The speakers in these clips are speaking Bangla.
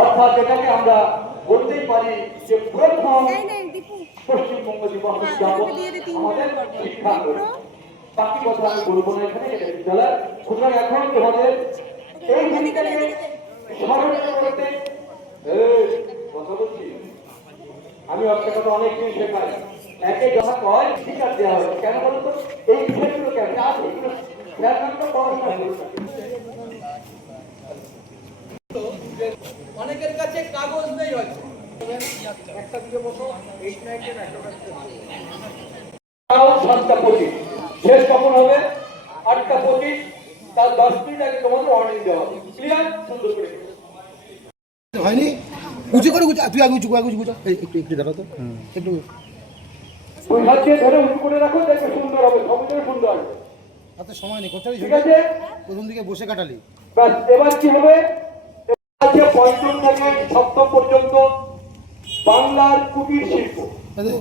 অর্থাৎ এটাকে আমরা বলতেই পারি যে প্রথম পশ্চিমবঙ্গ দিবস উদযাপন আমাদের শিক্ষা। বাকি কথা আমি বলবো না, এখানে এটা বিদ্যালয়। সুতরাং এখন তোমাদের এই দিনটাকে স্মরণ করতে কথা বলছি। আমি একটা কথা অনেকদিন শেখাই, একে যখন কয় শিক্ষা দেওয়া হয় কেন বলো তো, এই বিষয়গুলো কেন আছে পড়াশোনা করতে। অনেকের কাছে কাগজ নেই হয়তো, একটা দিকে বসো 8 9 10 একটা 7:25 শেষ কখন হবে? 8:25, তার 10 মিনিট আগে তোমাদের ওয়ার্নিং দেওয়া হবে। ক্লিয়ার? সুন্দর করে হয়নি উঁচু করে তুই আগে উঁচু একটু একটু দাঁড়াও তো একটু ওই হাত দিয়ে ধরে উঁচু করে রাখো, দেখবে সুন্দর হবে, সবথেকে সুন্দর হবে। এত সময় নেই কোথায় ঠিক আছে? প্রথম দিকে বসে কাটালি। বাস এবার কি হবে? আজকে পঞ্চম থেকে সপ্তম পর্যন্ত বাংলার কুটির শিল্প,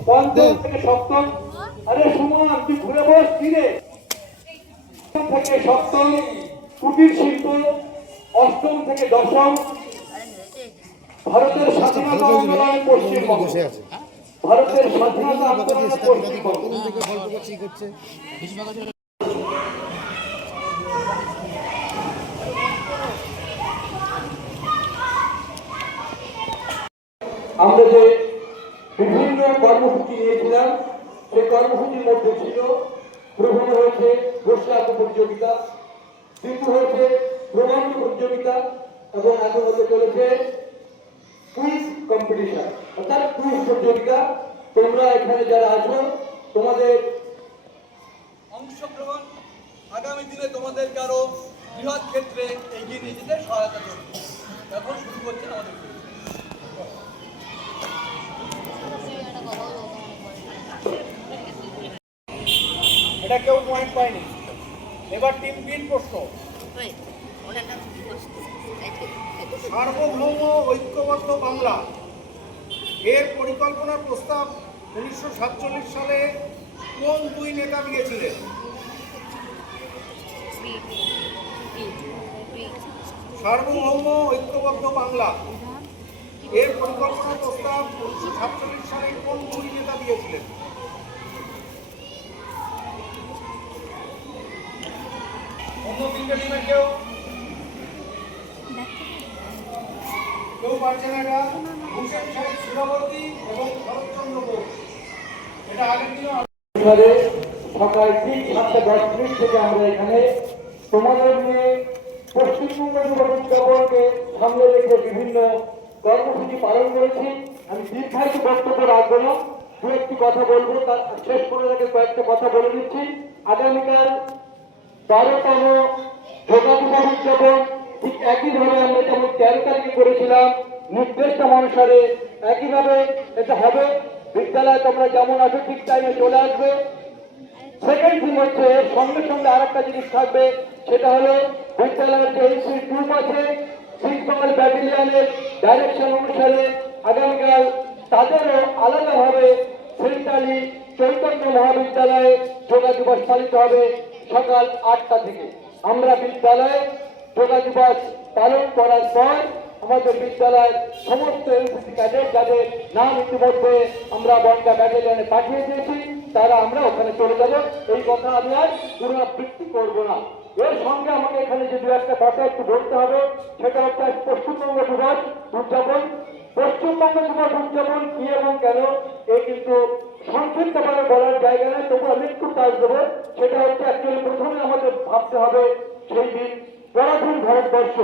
পঞ্চম থেকে সপ্তম। আরে সুমন তুই ঘুরে বস ফিরে থেকে সপ্তম কুটির শিল্প, অষ্টম থেকে দশম ভারতের স্বাধীনতা আন্দোলন পশ্চিমবঙ্গ, ভারতের স্বাধীনতা আন্দোলন পশ্চিমবঙ্গ। আমরা যে বিভিন্ন কর্মসূচি নিয়েছিলাম, সেই কর্মসূচির মধ্যে ছিল প্রথম হয়েছে ঘোষণা প্রতিযোগিতা, দ্বিতীয় হয়েছে প্রবন্ধ প্রতিযোগিতা, এবং এখন হতে চলেছে কুইজ কম্পিটিশন অর্থাৎ কুইজ প্রতিযোগিতা। তোমরা এখানে যারা আছো, তোমাদের অংশগ্রহণ আগামী দিনে তোমাদেরকে আরো বৃহৎ ক্ষেত্রে এগিয়ে নিয়ে যেতে সহায়তা করবে। এখন শুরু করছে আমাদের এটা কেউ পয়েন্ট পায়নি। এবার টিম বিন প্রশ্ন। সার্বভৌম ঐক্যবদ্ধ বাংলা এর পরিকল্পনার প্রস্তাব 1947 সালে কোন দুই নেতা দিয়েছিলেন? সার্বভৌম ঐক্যবদ্ধ বাংলা এর পরিকল্পনার প্রস্তাব 1947 সালে কোন দুই নেতা দিয়েছিলেন? অন্য তিনটে টিমের কেউ পারছে না। এটা হুসেন শাহিদ সুরাবর্তী এবং শরৎচন্দ্র বোস। এটা আগের দিনও সকাল ঠিক 7:10 থেকে আমরা এখানে তোমাদের নিয়ে পশ্চিমবঙ্গ যুব উদযাপনকে সামনে রেখে বিভিন্ন কর্মসূচি পালন করেছি। আমি দীর্ঘায়িত বক্তব্য রাখবো না, দু একটি কথা বলবো, তার শেষ করে রেখে কয়েকটা কথা বলে দিচ্ছি। আগামীকাল 12তম যোগাযোগ উদযাপন ঠিক একইভাবে আমরা যেমন 13 তারিখে করেছিলাম নির্দেশনা অনুসারে একইভাবে এটা হবে। বিদ্যালয়ে তোমরা যেমন আসো ঠিক টাইমে চলে আসবে। সেকেন্ড থিং হচ্ছে এর সঙ্গে সঙ্গে আর একটা জিনিস থাকবে, সেটা হলো বিদ্যালয়ের যে এনসি গ্রুপ আছে সিক্স ব্যাটালিয়নের ডাইরেকশন অনুসারে আগামীকাল তাদেরও আলাদাভাবে সেন্ট্রালি চৈতন্য মহাবিদ্যালয়ে যোগা দিবস পালিত হবে সকাল 8টা থেকে। আমরা বিদ্যালয়ে যোগা দিবস পালন করার পর আমাদের বিদ্যালয়ের সমস্ত এনসিসি ক্যাডেট যাদের নাম ইতিমধ্যে আমরা বনগা ব্যাটালিয়নে পাঠিয়ে দিয়েছি, তারা আমরা ওখানে চলে যাব। এই কথা আমি আর পুনরাবৃত্তি করবো না। এর সঙ্গে আমাকে এখানে যে দু একটা কথা একটু বলতে হবে, সেটা হচ্ছে পশ্চিমবঙ্গ দিবস উদযাপন। পশ্চিমবঙ্গ দিবস উদযাপন কি এবং কেন এ কিন্তু সংক্ষিপ্তভাবে বলার জায়গা নেই, তবু আমি একটু কাজ দেবো। সেটা হচ্ছে অ্যাকচুয়ালি প্রথমে আমাদের ভাবতে হবে সেই দিন পরাধীন ভারতবর্ষ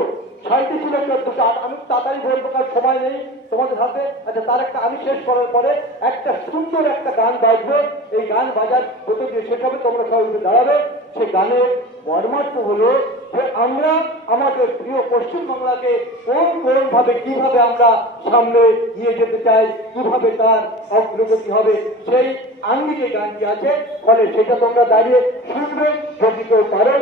সাহিত্য ছিল 1408। আমি তাড়াতাড়ি বলবো কারণ সময় নেই তোমাদের হাতে। আচ্ছা, তার একটা আমি শেষ করার পরে একটা সুন্দর একটা গান বাজবে, এই গান বাজার হতে দিয়ে শেষ হবে, তোমরা সবাই উঠে দাঁড়াবে। সেই গানের মর্মার্থ হলো যে আমরা আমাদের প্রিয় পশ্চিমবাংলাকে কোন ভাবে কিভাবে আমরা সামনে নিয়ে যেতে চাই, কিভাবে তার অগ্রগতি হবে, সেই আঙ্গিকে গানটি আছে। ফলে সেটা তোমরা দাঁড়িয়ে শুনবে, যদি কেউ পারো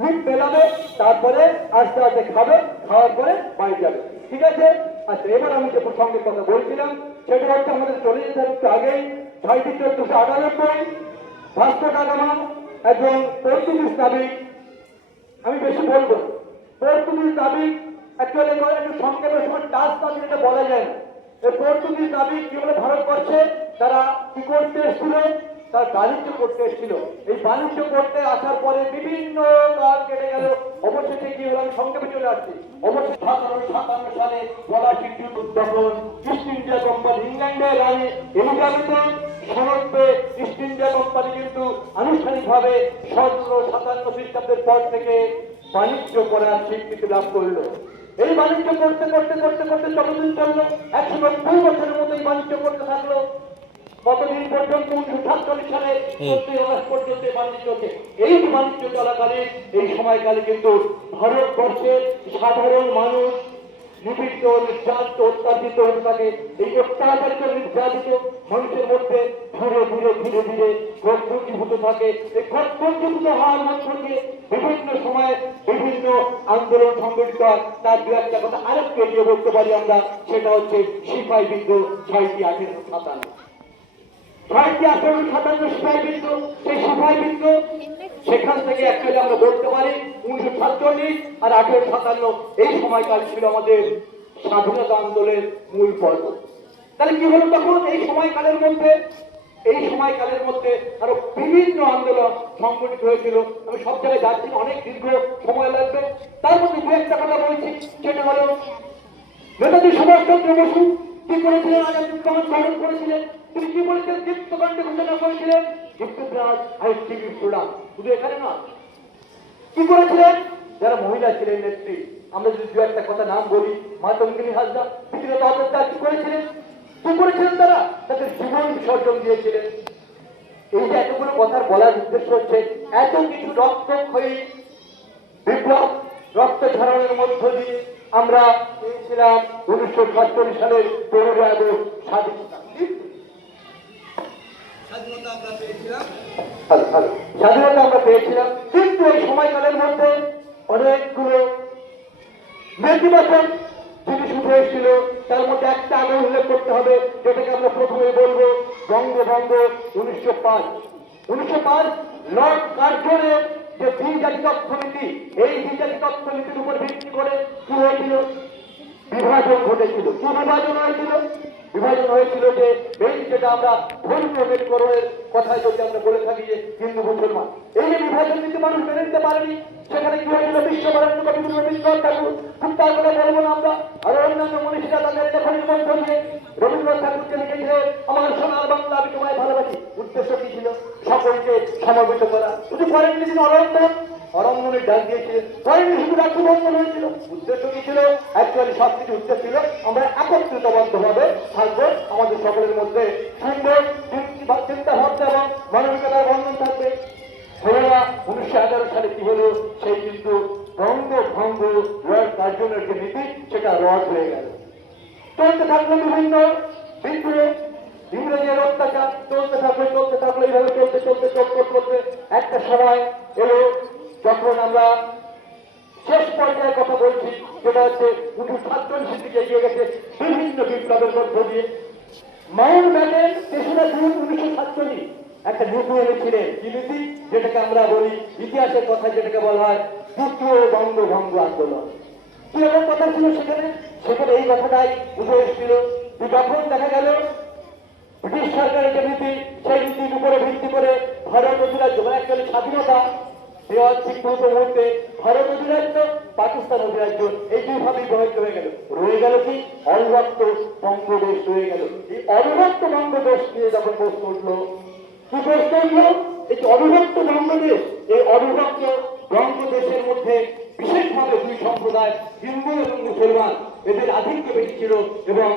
মুখ মেলাবে, তারপরে আস্তে আস্তে খাবে, খাওয়ার পরে বাড়ি যাবে। ঠিক আছে? আচ্ছা, এবার আমি যে প্রসঙ্গের কথা বলছিলাম সেটা হচ্ছে আমাদের চলে যেতে একটু আগেই 1498 ভাস্কো দা গামা একজন পর্তুগিজ নাবিক, আমি বেশি বলবো, পর্তুগিজ নাবিক অ্যাকচুয়ালি একটু সংক্ষেপে সময় টাচ নাবিক এটা বলা যায় না। এই পর্তুগিজ নাবিক কি বলে ভারতবর্ষে তারা কি করতে এসেছিল, তার বাণিজ্য করতে এসেছিল। এই বাণিজ্য করতে আসার পরে বিভিন্ন কাল কেটে গেল, অবশেষে কি হলো আমি সংক্ষেপে চলে আসছি। অবশেষে 1757 সালে পলাশীর যুদ্ধ যখন ইস্ট ইন্ডিয়া কোম্পানি ইংল্যান্ডের রানী এলিজাবেথের সনদ পেয়ে ইস্ট ইন্ডিয়া কোম্পানি কিন্তু আনুষ্ঠানিকভাবে 1757 খ্রিস্টাব্দের পর থেকে বাণিজ্য করার স্বীকৃতি লাভ করলো। এই বাণিজ্য করতে করতে করতে করতে যতদিন চললো 190 বছরের মতো এই বাণিজ্য করতে থাকলো। কতদিন পর্যন্ত 1947 সালে 14 আগস্ট পর্যন্ত এই বাণিজ্য চলছে। এই বাণিজ্য চলাকালীন এই সময়কালে কিন্তু ভারতবর্ষের সাধারণ মানুষ নিপীড়িত, নির্যাতিত, অত্যাচারিত হতে থাকে। এই অত্যাচারিত, নির্যাতিত মানুষের মধ্যে ধীরে ধীরে ধীরে ধীরে ঘটঘটিভূত থাকে। এই ঘটঘটিভূত হওয়ার মধ্য দিয়ে বিভিন্ন সময়ে বিভিন্ন আন্দোলন সংগঠিত হয়। তার দু একটা কথা আরেকটু এগিয়ে বলতে পারি আমরা, সেটা হচ্ছে সিপাহী বিদ্রোহ 6টি 1857। 6টি 1857 সিপাহী বিদ্রোহ, সেই সিপাহী বিদ্রোহ সেখান থেকে অ্যাকচুয়ালি আমরা বলতে পারি 1947 আর 1857 এই সময়কাল ছিল আমাদের স্বাধীনতা আন্দোলনের মূল পর্ব। তাহলে কি হলো তখন এই সময়কালের মধ্যে, এই সময়কালের মধ্যে আরো বিভিন্ন আন্দোলন সংগঠিত হয়েছিল। আমি সব জায়গায় যাচ্ছি, অনেক দীর্ঘ সময় লাগবে। তার মধ্যে দু একটা কথা বলছি, সেটা হলো নেতাজি সুভাষচন্দ্র বসু কি করেছিলেন, আজাদ গঠন করেছিলেন। তিনি কি বলেছিলেন, দীপ্তকাণ্ডে ঘোষণা করেছিলেন দীপ্তরাজ আইনজীবী সুরা। শুধু এখানে না, কি করেছিলেন যারা মহিলা ছিলেন নেত্রী, আমরা যদি দু একটা কথা নাম বলি, মাতঙ্গিনী হাজরা, পৃথিবীতে অত্যাচার কি করেছিলেন, কি করেছিলেন তারা, তাদের জীবন বিসর্জন দিয়েছিলেন। এই যে এতগুলো কথার বলার উদ্দেশ্য হচ্ছে এত কিছু রক্তক্ষয়ী বিপ্লব, রক্ত ঝরানোর মধ্য দিয়ে আমরা পেয়েছিলাম 1947 সালের 15 আগস্ট স্বাধীনতা। স্বাধীনতা আমরা পেয়েছিলাম, কিন্তু এই সময়কালের মধ্যে অনেকগুলো নেতিবাচক জিনিস উঠে এসেছিল। তার মধ্যে একটা আগে উল্লেখ করতে হবে, যেটাকে আমরা প্রথমে বলবো বঙ্গভঙ্গ 1905। লর্ড কার্জনের যে দ্বিজাতি তথ্যনীতি, এই দ্বিজাতি তথ্যনীতির উপর ভিত্তি করে কি হয়েছিল, বিভাজন ঘটেছিল। কি বিভাজন হয়েছিল? বিভাজন হয়েছিল যে এই যেটা আমরা ধর্মীয় মেরুকরণের কথায় যদি আমরা বলে থাকি যে হিন্দু মুসলমান, এই যে বিভাজন নীতি মানুষ মেনে নিতে পারেনি, সেখানে কি হয়েছিল, বিশ্বভারতী কবি রবীন্দ্রনাথ ঠাকুর, খুব তার কথা বলবো না আমরা, আরো অন্যান্য মনীষীরা তাদের লেখনের মধ্য দিয়ে রবীন্দ্রনাথ ঠাকুরকে লিখেছিলেন আমার সোনার বাংলা আমি তোমায় ভালোবাসি। উদ্দেশ্য কি ছিল? সকলকে সমবেত করা। শুধু করেননি তিনি অরণ্যনের ডাক দিয়েছিলেন, করেননি শুধু রাখি বন্ধন হয়েছিল। উদ্দেশ্য কি ছিল? অ্যাকচুয়ালি সবকিছু উদ্দেশ্য ছিল আমরা একত্রিতবদ্ধ ভাবে থাকবো, আমাদের সকলের মধ্যে সুন্দর চিন্তা ভাবনা এবং মানবিকতার বন্ধন থাকবে। হলো না 1911 সালে কি হলো, সেই কিন্তু বঙ্গভঙ্গ লর্ড কার্জনের যে নীতি সেটা রদ হয়ে গেল। চলতে থাকলো বিভিন্ন বিদ্রোহ, ইংরেজের অত্যাচার চলতে থাকলো এইভাবে চলতে একটা সময় এলো যখন আমরা শেষ পর্যায়ে কথা বলছি, যেটা হচ্ছে 1947 দিকে এগিয়ে গেছে বিভিন্ন বিপ্লবের মধ্য দিয়ে। মাউন্ট ব্যাটেন 3রা জুন 1947 একটা নীতি এনেছিলেন। কি নীতি? যেটাকে আমরা বলি ইতিহাসের কথা, যেটাকে বলা হয় দ্বিতীয় বঙ্গভঙ্গ আন্দোলন। কি এমন কথা ছিল সেখানে? সেখানে এই কথাটাই উঠে এসেছিল। যখন দেখা গেল ব্রিটিশ সরকারের যে নীতি, সেই নীতির উপরে ভিত্তি করে ভারত অধিরাজ্য, মানে একচুয়ালি স্বাধীনতা দেওয়ার ঠিক মুহূর্তে ভারত অধিরাজ্য, পাকিস্তান অধিরাজ্য, এই দুইভাবেই প্রভাবিত হয়ে গেল। রয়ে গেল কি? অবিভক্ত বঙ্গদেশ রয়ে গেল। এই অবিভক্ত বঙ্গদেশ নিয়ে যখন প্রশ্ন উঠলো, কি প্রশ্ন উঠলো? এই যে অবিভক্ত বঙ্গদেশ, এই অবিভক্ত বঙ্গদেশের মধ্যে বিশেষভাবে দুই সম্প্রদায়, হিন্দু এবং মুসলমান, এদের আধিক্য বেশি ছিল। এবং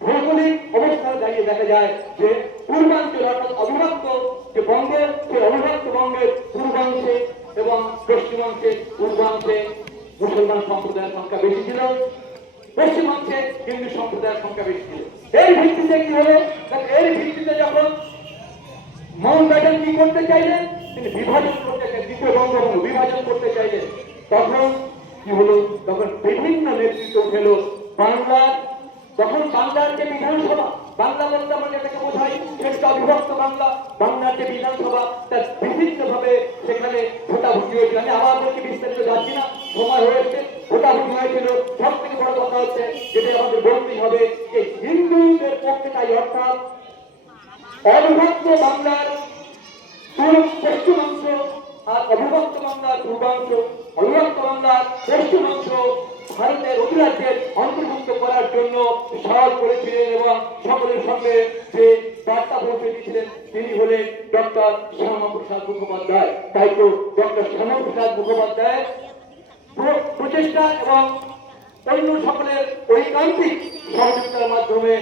ভৌগোলিক অবস্থান দাঁড়িয়ে দেখা যায় যে পূর্বাঞ্চল অর্থাৎ অবিভক্ত যে বঙ্গের, সেই অবিভক্ত বঙ্গের পূর্বাংশে এবং পশ্চিমাংশে, পূর্বাংশে মুসলমান সম্প্রদায়ের সংখ্যা বেশি ছিল, পশ্চিমাংশে হিন্দু সম্প্রদায়ের সংখ্যা বেশি ছিল। এই ভিত্তিতে কি হলো, এর ভিত্তিতে যখন মাউন্ট ব্যাটেন কি করতে চাইলেন, তিনি বিভাজন করতে চাইলেন, দ্বিতীয় বঙ্গভঙ্গ বিভাজন করতে চাইলেন। তখন কি হলো, তখন বিভিন্ন নেতৃত্ব উঠেল বাংলার, তখন বাংলার যে বিধানসভা, বাংলা বলতে আমরা যেটাকে বোঝাই সেটা অবিভক্ত বাংলা, বাংলার যে বিধানসভা তার বিভিন্ন ভাবে সেখানে ভোটাভুটি হয়েছিল। আমি আবার বলছি, বিস্তারিত যাচ্ছি না, সময় হয়েছে। ভোটাভুটি হয়েছিল। সব থেকে বড় কথা হচ্ছে যেটা আমাদের বলতেই হবে যে হিন্দুদের পক্ষে তাই, অর্থাৎ অবিভক্ত বাংলার পশ্চিমাংশ আর অবিভক্ত বাংলার পূর্বাংশ, অবিভক্ত বাংলার পশ্চিমাংশ ভারতের অধিরাজ্যের অন্তর্ভুক্ত করার জন্য সওয়াল করেছিলেন এবং সকলের সঙ্গে যে বার্তা পৌঁছে দিয়েছিলেন তিনি হলেন ডক্টর শ্যামাপ্রসাদ মুখোপাধ্যায়। তাই তো ডক্টর শ্যামাপ্রসাদ মুখোপাধ্যায় প্রচেষ্টা এবং অন্য সকলের ঐকান্তিক সহযোগিতার মাধ্যমে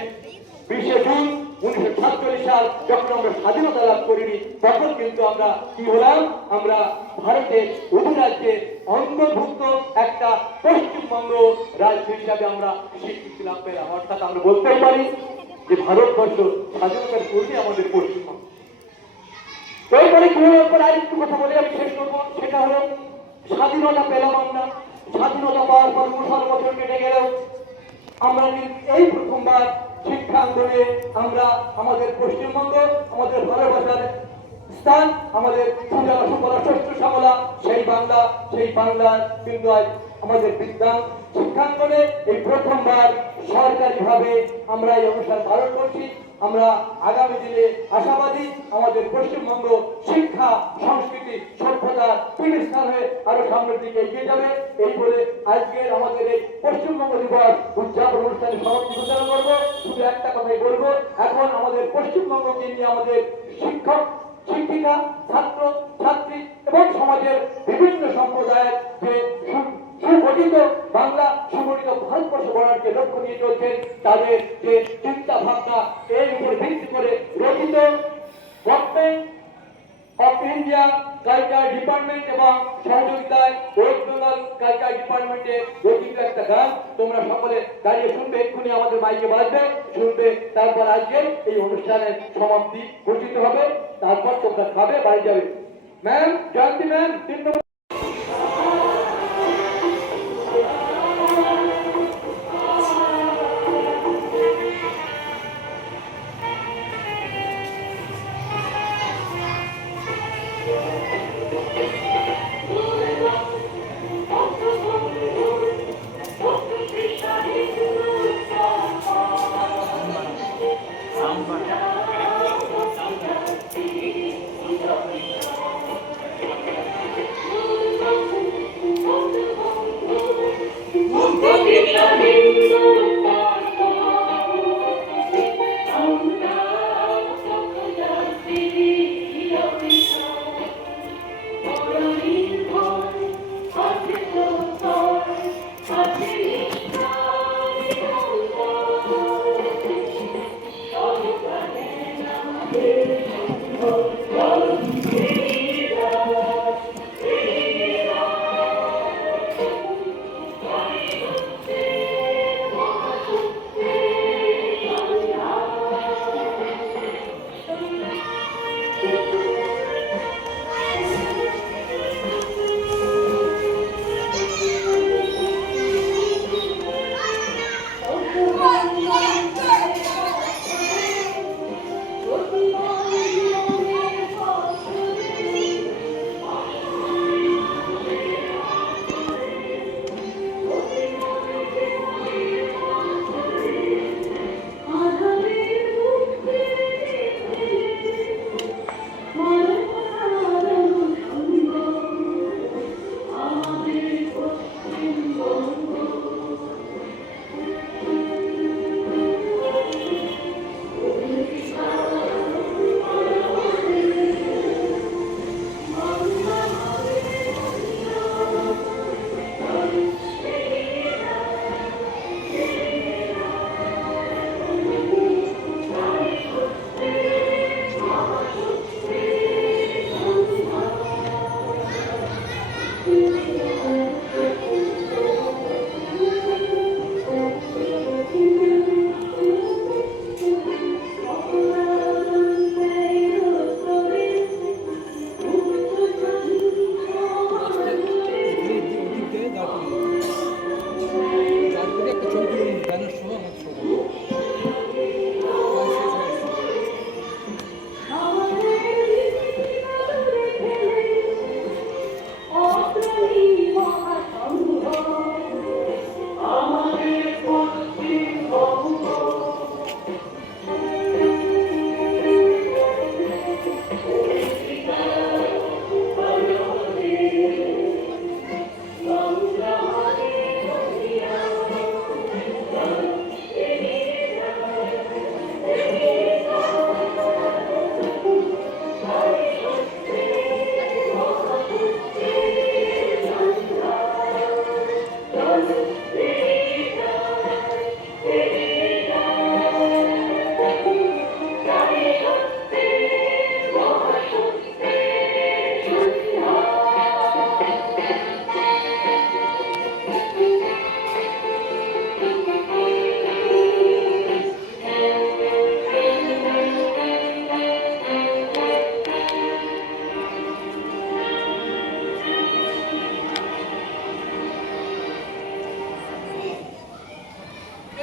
20শে জুন 1947 সাল যখন আমরা স্বাধীনতা লাভ করিনি, তখন কিন্তু আমরা কি হলাম, আমরা ভারতের অধিরাজ্যে অন্তর্ভুক্ত একটা পশ্চিমবঙ্গ রাজ্য হিসাবে আমরা স্বীকৃতি লাভ পেলাম। অর্থাৎ আমরা বলতেই পারি যে ভারতবর্ষ স্বাধীনতার পূর্বে আমাদের পশ্চিমবঙ্গ। এরপরে কি আরেকটু কথা বলে আমি শেষ করবো, সেটা হলো স্বাধীনতা পেলাম আমরা। স্বাধীনতা পাওয়ার পর 19 বছর কেটে গেলেও আমরা এই প্রথমবার শিক্ষা আন্দোলনে আমরা আমাদের পশ্চিমবঙ্গ, আমাদের ভালোবাসার স্থান, আমাদের সুজলা সুফলা শস্য শ্যামলা সেই বাংলার কিন্তু আজ আমাদের বিজ্ঞান শিক্ষাঙ্গনে এই প্রথমবার সরকারিভাবে আমরা এই অনুষ্ঠান পালন করছি। আমরা আগামী দিনে আশাবাদী আমাদের পশ্চিমবঙ্গ শিক্ষা, সংস্কৃতি, সভ্যতার পীঠস্থান হয়ে আরো সামনের দিকে এগিয়ে যাবে। এই বলে আজকের আমাদের এই পশ্চিমবঙ্গ দিবস উদযাপন অনুষ্ঠানে সমাপ্তি ঘোষণা করবো। শুধু একটা কথাই বলবো, এখন আমাদের পশ্চিমবঙ্গকে নিয়ে আমাদের শিক্ষক, শিক্ষিকা, ছাত্র, ছাত্রী এবং সমাজের বিভিন্ন সম্প্রদায়ের যে সুগঠিত বাংলা, সুগঠিত ভারতবর্ষ গড়ার যে লক্ষ্য নিয়ে চলছেন, তাদের যে চিন্তা ভাবনা এর উপর ভিত্তি করে রচিত government of India culture department এবং সহযোগিতায় ওয়েস্ট বেঙ্গল কালচার ডিপার্টমেন্টের রচিত একটা গান তোমরা সকলে দাঁড়িয়ে শুনবে, এক্ষুনি আমাদের মাইকে বাজবে, শুনবে। তারপর আজকে এই অনুষ্ঠানের সমাপ্তি ঘোষিত হবে, তারপর তোমরা খাবে, বাড়ি যাবে। ম্যাম, জয়ন্তী ম্যাম, 3 নম্বর।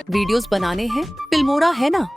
वीडियोस बनाने हैं, फिल्मोरा है ना।